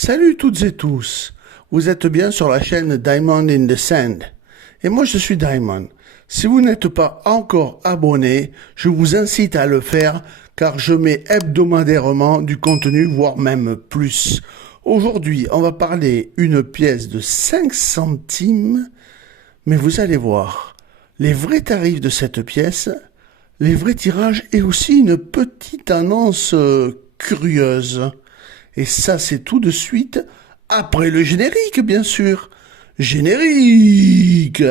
Salut toutes et tous, vous êtes bien sur la chaîne Diamond in the Sand. Et moi je suis Diamond. Si vous n'êtes pas encore abonné, je vous incite à le faire car je mets hebdomadairement du contenu, voire même plus. Aujourd'hui, on va parler une pièce de 5 centimes, mais vous allez voir, les vrais tarifs de cette pièce, les vrais tirages et aussi une petite annonce curieuse. Et ça, c'est tout de suite après le générique, bien sûr. Générique!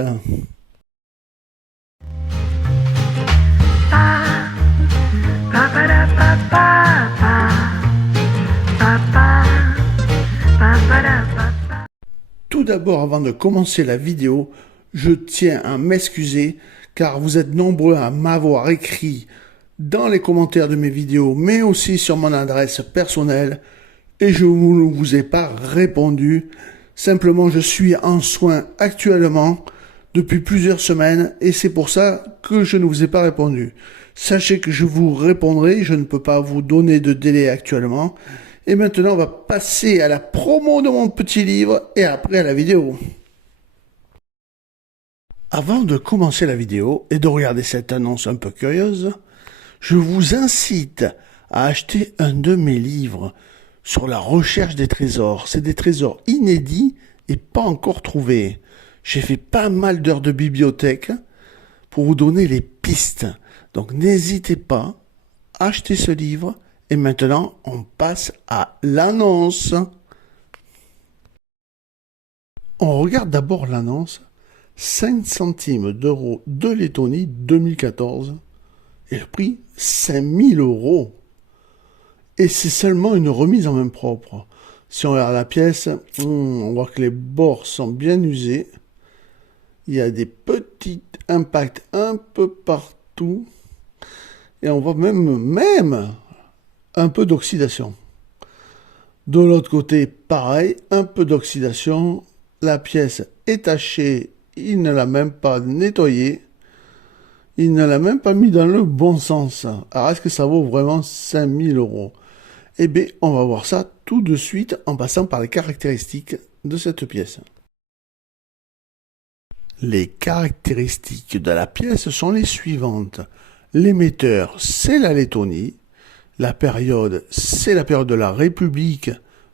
Tout d'abord, avant de commencer la vidéo, je tiens à m'excuser car vous êtes nombreux à m'avoir écrit dans les commentaires de mes vidéos, mais aussi sur mon adresse personnelle, et je ne vous ai pas répondu. Simplement, je suis en soins actuellement depuis plusieurs semaines et c'est pour ça que je ne vous ai pas répondu. Sachez que je vous répondrai, je ne peux pas vous donner de délai actuellement. Et maintenant, on va passer à la promo de mon petit livre et après à la vidéo. Avant de commencer la vidéo et de regarder cette annonce un peu curieuse, je vous incite à acheter un de mes livres sur la recherche des trésors. C'est des trésors inédits et pas encore trouvés. J'ai fait pas mal d'heures de bibliothèque pour vous donner les pistes. Donc n'hésitez pas, achetez ce livre. Et maintenant, on passe à l'annonce. On regarde d'abord l'annonce. 5 centimes d'euros de Lettonie 2014. Et le prix, 5000 €. Et c'est seulement une remise en main propre. Si on regarde la pièce, on voit que les bords sont bien usés. Il y a des petits impacts un peu partout. Et on voit même un peu d'oxydation. De l'autre côté, pareil, un peu d'oxydation. La pièce est tachée, il ne l'a même pas nettoyée. Il ne l'a même pas mis dans le bon sens. Alors, est-ce que ça vaut vraiment 5000 €? Eh bien, on va voir ça tout de suite en passant par les caractéristiques de cette pièce. Les caractéristiques de la pièce sont les suivantes. L'émetteur, c'est la Lettonie. La période, c'est la période de la République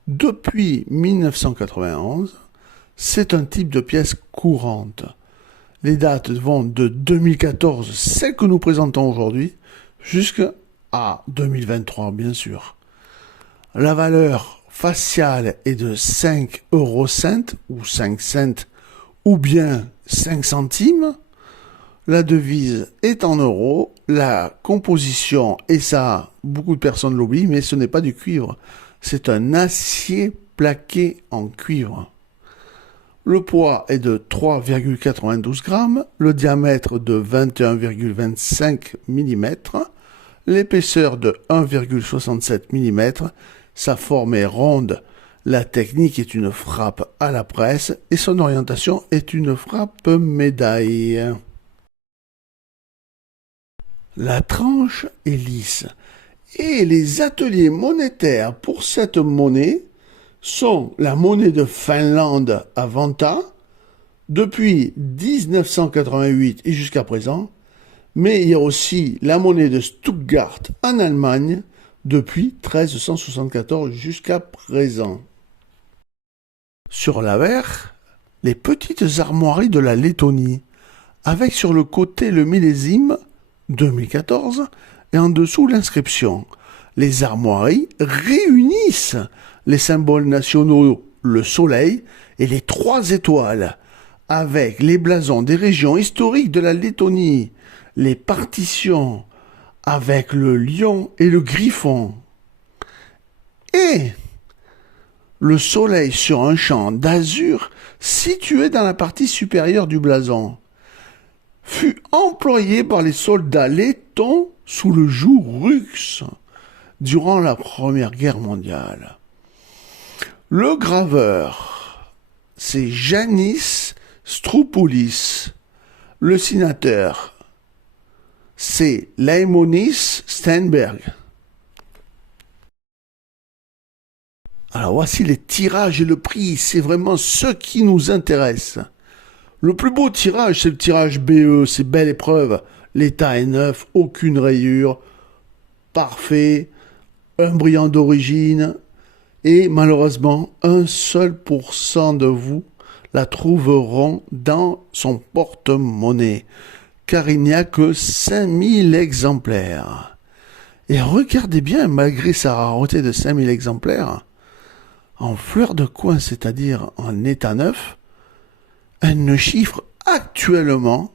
depuis 1991. C'est un type de pièce courante. Les dates vont de 2014, celle que nous présentons aujourd'hui, jusqu'à 2023, bien sûr. La valeur faciale est de 5 eurocents ou 5 cents ou bien 5 centimes. La devise est en euros. La composition, et ça, beaucoup de personnes l'oublient, mais ce n'est pas du cuivre. C'est un acier plaqué en cuivre. Le poids est de 3,92 grammes, le diamètre de 21,25 mm, l'épaisseur de 1,67 mm, sa forme est ronde, la technique est une frappe à la presse et son orientation est une frappe médaille. La tranche est lisse et les ateliers monétaires pour cette monnaie sont la monnaie de Finlande à Vanta depuis 1988 et jusqu'à présent, mais il y a aussi la monnaie de Stuttgart en Allemagne depuis 1374 jusqu'à présent. Sur l'avers, les petites armoiries de la Lettonie, avec sur le côté le millésime 2014 et en dessous l'inscription. Les armoiries réunissent les symboles nationaux, le soleil et les 3 étoiles, avec les blasons des régions historiques de la Lettonie, les partitions avec le lion et le griffon, et le soleil sur un champ d'azur situé dans la partie supérieure du blason, fut employé par les soldats lettons sous le joug russe durant la Première Guerre mondiale. Le graveur, c'est Janis Stroupolis. Le signateur, c'est Laimonis Steinberg. Alors voici les tirages et le prix, c'est vraiment ce qui nous intéresse. Le plus beau tirage, c'est le tirage BE, c'est belle épreuve. L'état est neuf, aucune rayure, parfait, un brillant d'origine. Et malheureusement, 1 seul % de vous la trouveront dans son porte-monnaie, car il n'y a que 5000 exemplaires. Et regardez bien, malgré sa rareté de 5000 exemplaires, en fleur de coin, c'est-à-dire en état neuf, elle ne chiffre actuellement,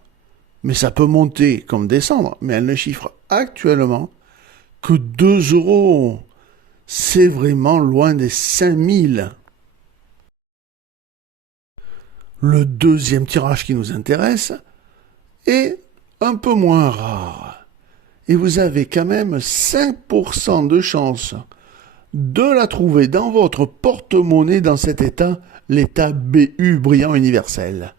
mais ça peut monter comme descendre, mais elle ne chiffre actuellement que 2 euros. C'est vraiment loin des 5000. Le deuxième tirage qui nous intéresse est un peu moins rare. Et vous avez quand même 5% de chance de la trouver dans votre porte-monnaie dans cet état, l'état BU brillant universel.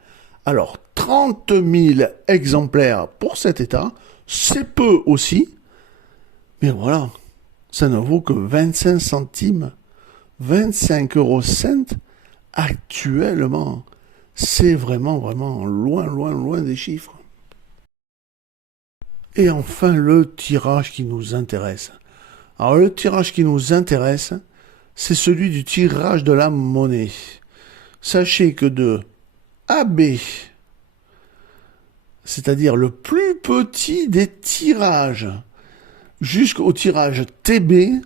Alors, 30 000 exemplaires pour cet état, c'est peu aussi, mais voilà, ça ne vaut que 25 centimes, 25 € cents actuellement. C'est vraiment, vraiment loin, loin, loin des chiffres. Et enfin, le tirage qui nous intéresse. Alors, le tirage qui nous intéresse, c'est celui du tirage de la monnaie. Sachez que de AB, c'est-à-dire le plus petit des tirages, jusqu'au tirage TB,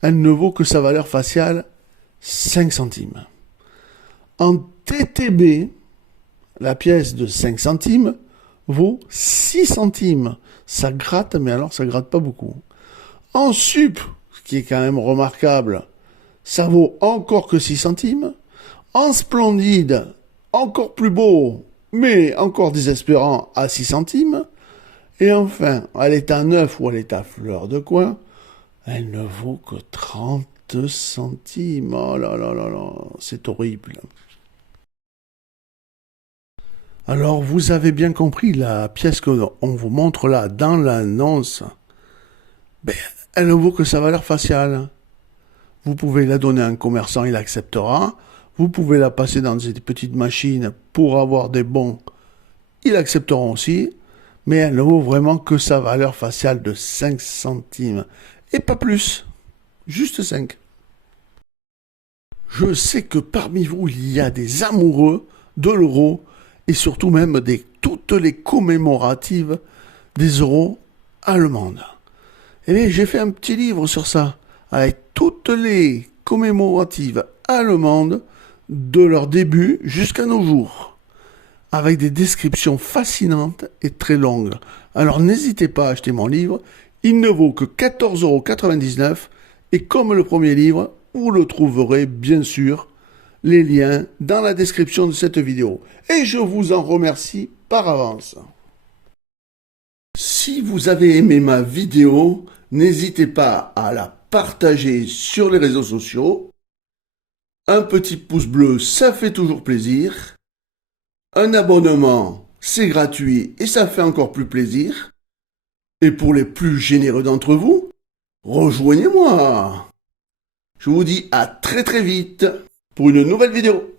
elle ne vaut que sa valeur faciale 5 centimes. En TTB, la pièce de 5 centimes vaut 6 centimes. Ça gratte, mais alors ça gratte pas beaucoup. En sup, ce qui est quand même remarquable, ça vaut encore que 6 centimes. En splendide, encore plus beau, mais encore désespérant, à 6 centimes. Et enfin, à l'état neuf ou à l'état fleur de coin, elle ne vaut que 30 centimes. Oh là là là là, c'est horrible. Alors, vous avez bien compris, la pièce qu'on vous montre là, dans l'annonce, ben, elle ne vaut que sa valeur faciale. Vous pouvez la donner à un commerçant, il acceptera. Vous pouvez la passer dans des petites machines pour avoir des bons, ils accepteront aussi. Mais elle ne vaut vraiment que sa valeur faciale de 5 centimes. Et pas plus. Juste 5. Je sais que parmi vous, il y a des amoureux de l'euro et surtout même toutes les commémoratives des euros allemandes. Eh bien, j'ai fait un petit livre sur ça, avec toutes les commémoratives allemandes de leur début jusqu'à nos jours, avec des descriptions fascinantes et très longues. Alors n'hésitez pas à acheter mon livre, il ne vaut que 14,99 € et comme le premier livre, vous le trouverez bien sûr, les liens dans la description de cette vidéo. Et je vous en remercie par avance. Si vous avez aimé ma vidéo, n'hésitez pas à la partager sur les réseaux sociaux. Un petit pouce bleu, ça fait toujours plaisir. Un abonnement, c'est gratuit et ça fait encore plus plaisir. Et pour les plus généreux d'entre vous, rejoignez-moi. Je vous dis à très très vite pour une nouvelle vidéo.